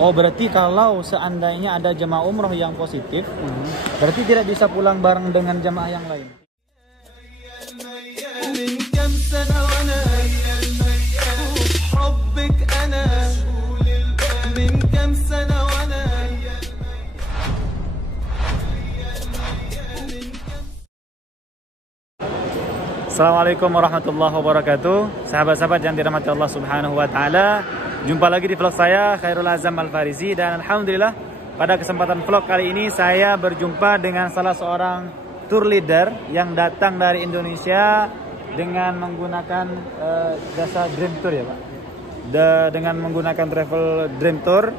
Oh, berarti kalau seandainya ada jemaah umroh yang positif, berarti tidak bisa pulang bareng dengan jemaah yang lain. Assalamualaikum warahmatullahi wabarakatuh. Sahabat-sahabat yang dirahmati Allah Subhanahu wa taala. Jumpa lagi di vlog saya Khairul Azam Al-Farizi, dan alhamdulillah pada kesempatan vlog kali ini saya berjumpa dengan salah seorang tour leader yang datang dari Indonesia dengan menggunakan jasa Dream Tour ya Pak. Dengan menggunakan travel Dream Tour,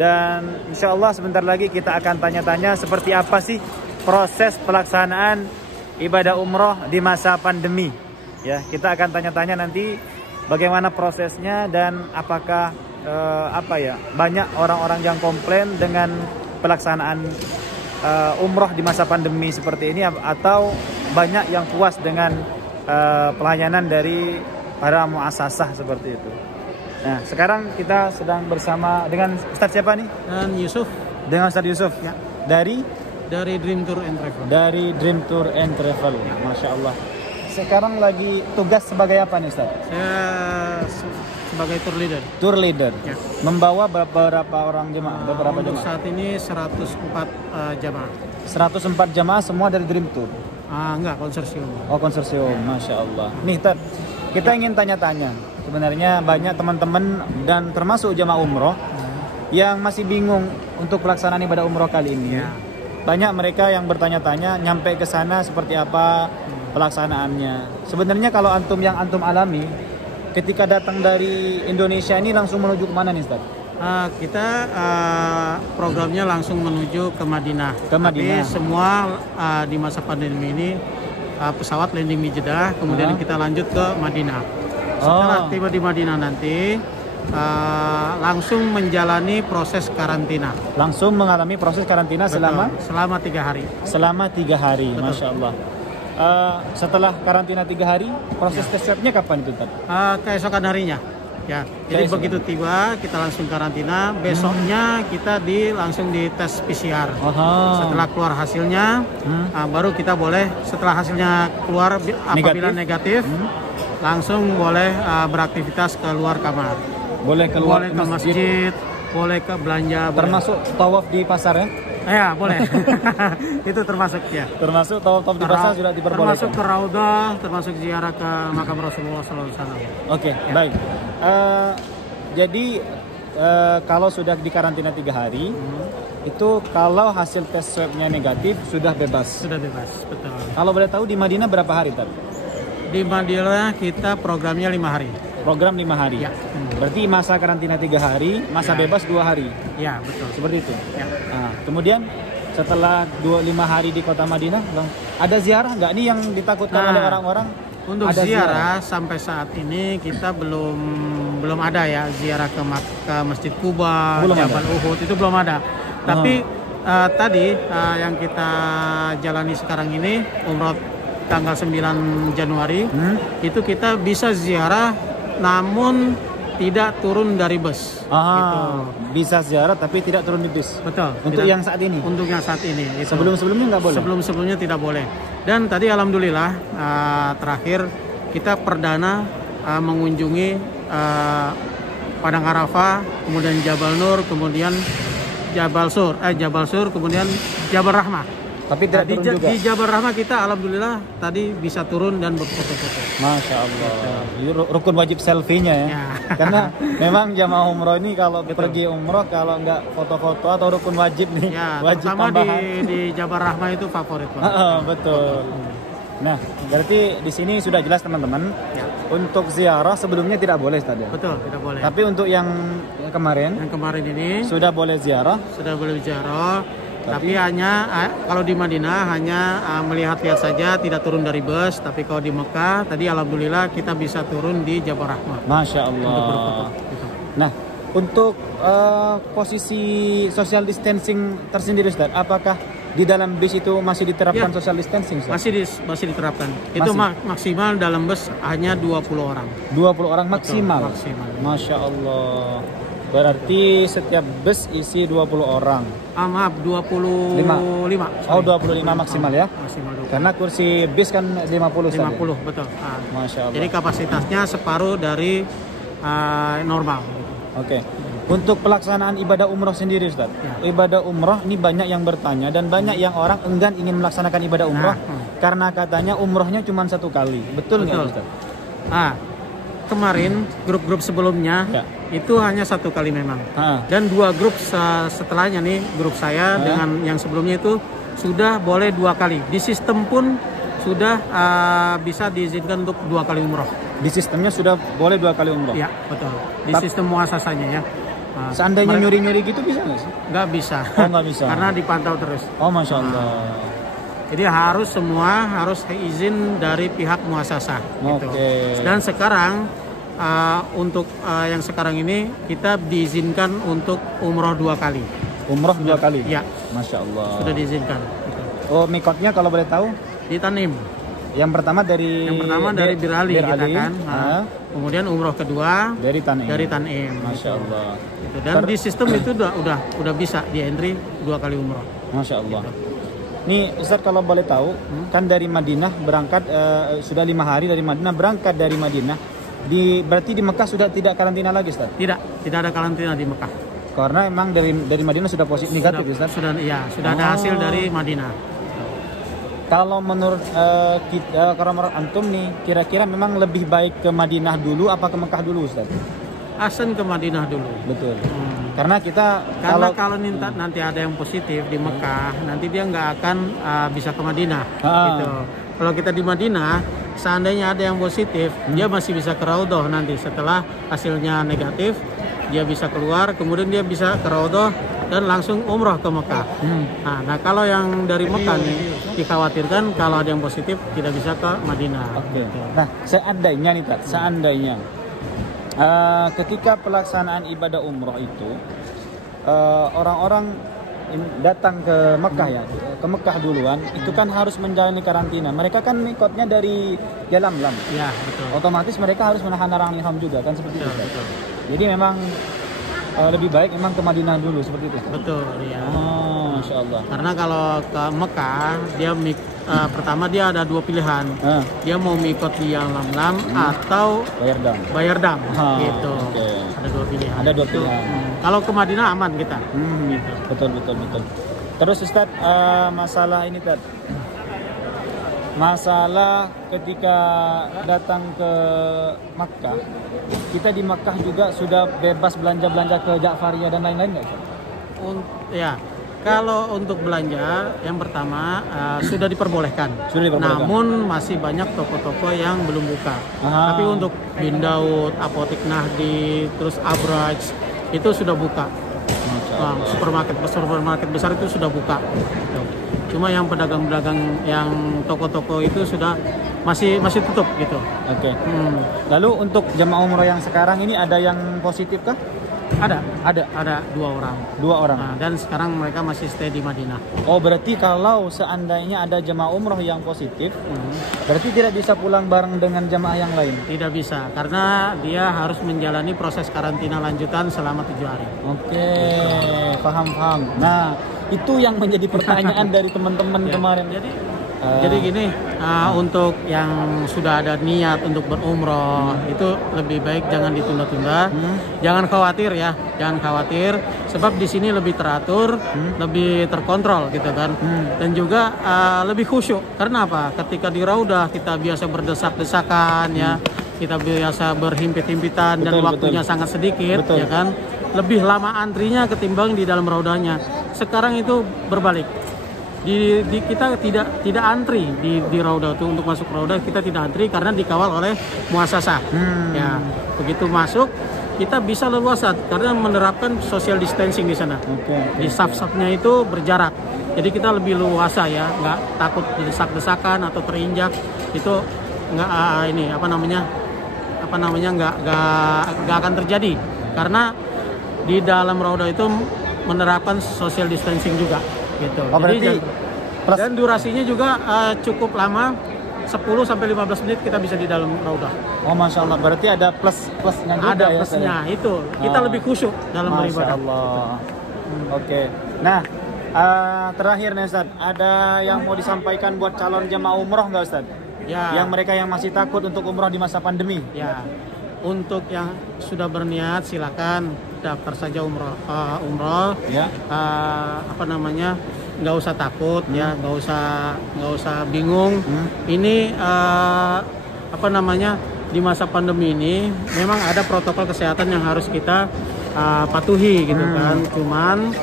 dan insya Allah sebentar lagi kita akan tanya-tanya seperti apa sih proses pelaksanaan ibadah umroh di masa pandemi. Ya, kita akan tanya-tanya nanti bagaimana prosesnya dan apakah banyak orang-orang yang komplain dengan pelaksanaan umroh di masa pandemi seperti ini, atau banyak yang puas dengan pelayanan dari para muassasah seperti itu. Nah, sekarang kita sedang bersama dengan Ustadz siapa nih? Dan Yusuf. Dengan Ustadz Yusuf ya. Dari Dream Tour and Travel. Dari Dream Tour and Travel. Masya Allah. Sekarang lagi tugas sebagai apa nih Ustaz? Saya sebagai tour leader. Tour leader. Ya. Membawa berapa orang jemaah? Beberapa untuk jemaah? saat ini 104 jamaah. 104 jemaah semua dari Dream Tour? Enggak, konsorsium. Oh, konsorsium. Masya Allah. Nih Tad, kita ingin tanya-tanya. Sebenarnya banyak teman-teman dan termasuk jemaah umroh yang masih bingung untuk pelaksanaan ibadah umroh kali ini. Ya. Banyak mereka yang bertanya-tanya nyampe ke sana seperti apa pelaksanaannya. Sebenarnya kalau yang antum alami ketika datang dari Indonesia ini langsung menuju ke mana nih Ustaz? Kita programnya langsung menuju ke Madinah. Ke Madinah. Tapi semua di masa pandemi ini pesawat landing di Jeddah, kemudian kita lanjut ke Madinah. Setelah tiba di Madinah nanti langsung menjalani proses karantina. Langsung mengalami proses karantina selama 3 hari. Selama 3 hari, betul. Masya Allah. Setelah karantina 3 hari, proses tes swabnya kapan itu Tad? Keesokan harinya. Ya, jadi begitu tiba kita langsung karantina. Besoknya kita langsung di tes PCR. Setelah keluar hasilnya, baru kita boleh setelah hasilnya keluar apabila negatif langsung boleh beraktivitas ke luar kamar. Boleh keluar ke masjid, boleh ke belanja, termasuk tawaf di pasar ya? Ya, boleh. Itu termasuk ya. Termasuk tawaf di pasar sudah diperbolehkan. Termasuk ke Raudah, termasuk ziarah ke makam Rasulullah SAW. Oke, ya. Baik. Jadi kalau sudah di karantina 3 hari, itu kalau hasil tes swabnya negatif sudah bebas. Sudah bebas, betul. Kalau boleh tahu di Madinah berapa hari tadi? Di Madinah kita programnya 5 hari. Program 5 hari. Ya. Berarti masa karantina 3 hari, masa bebas 2 hari. Ya, betul. Seperti itu. Ya. Nah, kemudian setelah 5 hari di kota Madinah, ada ziarah nggak nih yang ditakutkan oleh orang-orang? Untuk ziarah sampai saat ini kita belum ada ya, ziarah ke Masjid Kuba, Jabal Uhud itu belum ada. Tapi tadi yang kita jalani sekarang ini umroh tanggal 9 Januari itu kita bisa ziarah namun tidak turun dari bus. Gitu. Bisa ziarah tapi tidak turun di bus. Betul. Untuk yang saat ini. Untuk yang saat ini. Gitu. Sebelumnya nggak boleh. Sebelumnya tidak boleh. Dan tadi alhamdulillah terakhir kita perdana mengunjungi Padang Arafah, kemudian Jabal Nur, kemudian Jabal Sur, kemudian Jabal Rahmah. Tapi tidak turun juga. Di Jabal Rahmah kita alhamdulillah tadi bisa turun dan berfoto-foto. Masya Allah. Rukun wajib selfie-nya ya. Karena memang jamaah umroh ini kalau pergi umroh kalau nggak foto-foto atau rukun wajib nih. Ya, wajib terutama tambahan. di Jabal Rahmah itu favorit banget. Betul. Nah, berarti di sini sudah jelas teman-teman. Ya. Untuk ziarah sebelumnya tidak boleh tadi. Betul, tidak boleh. Tapi untuk yang kemarin ini sudah boleh ziarah. Sudah boleh ziarah. Tapi hanya kalau di Madinah hanya melihat-lihat saja, tidak turun dari bus. Tapi kalau di Mekah tadi alhamdulillah kita bisa turun di Jabal Rahmah. Masya Allah. Untuk berfoto. Gitu. Nah, untuk posisi social distancing tersendiri Ustaz, apakah di dalam bus itu masih diterapkan social distancing Ustaz? Masih diterapkan. Itu maksimal dalam bus hanya 20 orang. 20 orang maksimal. Betul, maksimal. Masya Allah. Berarti setiap bus isi 20 orang. Maaf, 25. Oh, 25 maksimal ya? Maksimal 20. Karena kursi bis kan 50 saja. 50, betul. Masya Allah. Jadi kapasitasnya separuh dari normal. Oke. Untuk pelaksanaan ibadah umroh sendiri, Ustaz. Ya. Ibadah umroh ini banyak yang bertanya dan banyak yang orang enggan ingin melaksanakan ibadah umroh karena katanya umrohnya cuma 1 kali. Betul nggak, Ustaz? Kemarin grup-grup sebelumnya itu hanya 1 kali memang. Dan 2 grup setelahnya nih, grup saya dengan yang sebelumnya itu sudah boleh 2 kali. Di sistem pun sudah bisa diizinkan untuk 2 kali umroh. Di sistemnya sudah boleh 2 kali umroh? Iya, betul. Di sistem muasasanya ya. Seandainya nyuri-nyuri gitu bisa nggak sih? Nggak bisa. Oh, nggak bisa. Karena dipantau terus. Oh, Masya Allah. Jadi harus izin dari pihak muasasah. Gitu. Dan sekarang untuk yang sekarang ini kita diizinkan untuk umroh 2 kali. Umroh 2 kali? Ya. Masya Allah. Sudah diizinkan. Gitu. Oh, mikotnya kalau boleh tahu? Di Tanim. Yang pertama dari Bir Ali kita kan. Kemudian umroh kedua dari Tanim. Masya Allah. Gitu. Dan di sistem itu udah bisa di entry 2 kali umroh. Masya Allah. Gitu. Nih Ustaz, kalau boleh tahu, kan dari Madinah berangkat sudah 5 hari dari Madinah, berangkat dari Madinah. Berarti di Mekah sudah tidak karantina lagi, Ustaz? Tidak ada karantina di Mekah. Karena emang dari Madinah sudah positif negatif, Ustaz? Sudah ada hasil dari Madinah. Kalau menurut kalau menurut antum nih, kira-kira memang lebih baik ke Madinah dulu apa ke Mekah dulu, Ustaz? Asen ke Madinah dulu. Betul. Karena kalau nanti ada yang positif di Mekah, nanti dia nggak akan bisa ke Madinah. Gitu. Kalau kita di Madinah, seandainya ada yang positif, dia masih bisa ke Raudhah nanti setelah hasilnya negatif, dia bisa keluar, kemudian dia bisa ke Raudhah dan langsung umroh ke Mekah. Nah, kalau yang dari Mekah nih dikhawatirkan kalau ada yang positif tidak bisa ke Madinah. Gitu. Nah, seandainya nih, Tat, ketika pelaksanaan ibadah umroh itu orang-orang datang ke Mekah ke Mekah duluan, itu kan harus menjalani karantina. Mereka kan mikotnya dari Yalamlam. Ya, betul. Otomatis mereka harus menahan larangan ihram juga kan seperti itu. Betul. Jadi memang lebih baik memang ke Madinah dulu seperti itu. Betul, ya. Oh, Masya Allah. Karena kalau ke Mekah dia pertama dia ada 2 pilihan. Dia mau mikot di Yalamlam atau bayar dam. Gitu. Okay. Ada 2 pilihan. Kalau ke Madinah aman kita. Gitu. Betul. Terus Ustaz, masalah ini Ustaz. Masalah ketika datang ke Makkah, kita di Makkah juga sudah bebas belanja ke Ja'fariyah dan lain-lain nggak? Ya, kalau untuk belanja yang pertama sudah diperbolehkan. Namun masih banyak toko-toko yang belum buka. Tapi untuk Bin Daud, Apotik Nahdi, terus Abraj itu sudah buka. Supermarket besar itu sudah buka. Cuma yang pedagang-pedagang yang toko-toko itu sudah masih tutup gitu. Oke. Lalu untuk jemaah umroh yang sekarang ini ada yang positif kah? Ada 2 orang. 2 orang. Nah, dan sekarang mereka masih stay di Madinah. Oh, berarti kalau seandainya ada jemaah umroh yang positif, berarti tidak bisa pulang bareng dengan jemaah yang lain? Tidak bisa, karena dia harus menjalani proses karantina lanjutan selama 7 hari. Oke, paham. Nah, itu yang menjadi pertanyaan dari teman-teman kemarin. Jadi gini, untuk yang sudah ada niat untuk berumroh itu lebih baik jangan ditunda-tunda, jangan khawatir, sebab di sini lebih teratur, lebih terkontrol gitu kan, dan juga lebih khusyuk. Karena apa? Ketika di Raudhah kita biasa berdesak-desakan ya, kita biasa berhimpit-himpitan dan waktunya sangat sedikit, ya kan, lebih lama antrinya ketimbang di dalam Raudhahnya. Sekarang itu berbalik. Kita tidak antri di Raudhah itu, untuk masuk Raudhah kita tidak antri karena dikawal oleh muasasah. Ya, begitu masuk kita bisa leluasa karena menerapkan social distancing di sana. Di saf-safnya itu berjarak. Jadi kita lebih leluasa ya, nggak takut desak-desakan atau terinjak. Itu nggak nggak akan terjadi karena di dalam Raudhah itu menerapkan social distancing juga. Gitu. Dan durasinya juga cukup lama, 10 sampai 15 menit kita bisa di dalam raudah. Oh, Masya Allah, berarti ada plusnya juga Ada ya? plusnya, itu kita lebih khusyuk dalam beribadah. Masya Allah. Oke. Nah, terakhir nih Ustaz, ada yang mau disampaikan buat calon jemaah umroh nggak Ustaz? Ya. Yang mereka yang masih takut untuk umroh di masa pandemi. Ya. Untuk yang sudah berniat silakan daftar saja umroh. Ya. Nggak usah takut ya, nggak usah bingung. Ini di masa pandemi ini memang ada protokol kesehatan yang harus kita patuhi gitu kan. Cuman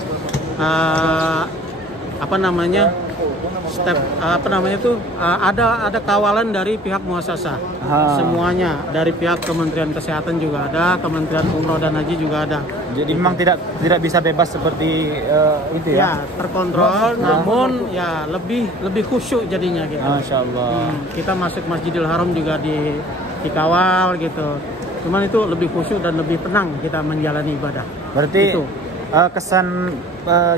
ada kawalan dari pihak muasasah. Semuanya dari pihak Kementerian Kesehatan juga ada, Kementerian Umroh dan Haji juga ada. Jadi memang tidak bisa bebas seperti itu ya? Ya, terkontrol, namun ya lebih khusyuk jadinya gitu. Masya Allah. Kita masuk Masjidil Haram juga dikawal gitu. Cuman itu lebih khusyuk dan lebih tenang kita menjalani ibadah. Berarti itu. Kesan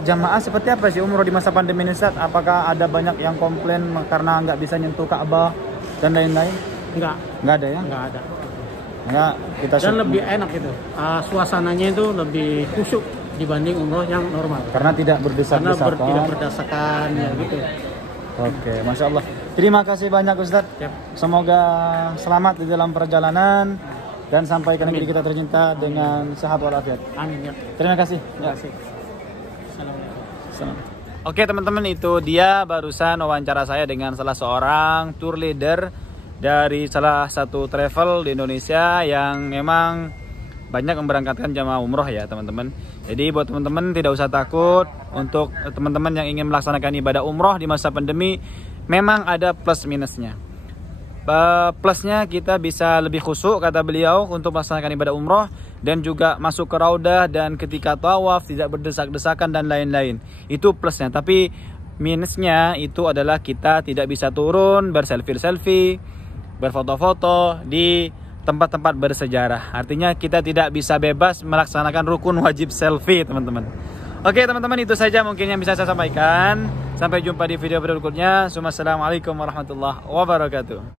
jamaah seperti apa sih umroh di masa pandemi ini Ustaz? Apakah ada banyak yang komplain karena nggak bisa nyentuh Ka'bah dan lain-lain? Enggak ada ya? Enggak ada. Ya, dan lebih enak itu. Suasananya itu lebih khusyuk dibanding umroh yang normal. Karena tidak berdesak-desakan. Tidak berdesakan ya gitu. Oke, Masya Allah. Terima kasih banyak Ustaz. Semoga selamat di dalam perjalanan dan sampai ke negeri kita tercinta dengan sehat walafiat. Amin ya. Terima kasih. Terima kasih. Assalamualaikum. Oke teman-teman, itu dia barusan wawancara saya dengan salah seorang tour leader dari salah satu travel di Indonesia yang memang banyak memberangkatkan jamaah umroh ya teman-teman. Jadi buat teman-teman tidak usah takut. Untuk teman-teman yang ingin melaksanakan ibadah umroh di masa pandemi, memang ada plus minusnya. Plusnya kita bisa lebih khusyuk kata beliau untuk melaksanakan ibadah umroh, dan juga masuk ke raudah dan ketika tawaf tidak berdesak-desakan dan lain-lain. Itu plusnya. Tapi minusnya itu adalah kita tidak bisa turun berselfie-selfie, berfoto-foto di tempat-tempat bersejarah. Artinya kita tidak bisa bebas melaksanakan rukun wajib selfie teman-teman. Oke teman-teman, itu saja mungkin yang bisa saya sampaikan. Sampai jumpa di video berikutnya. Assalamualaikum warahmatullahi wabarakatuh.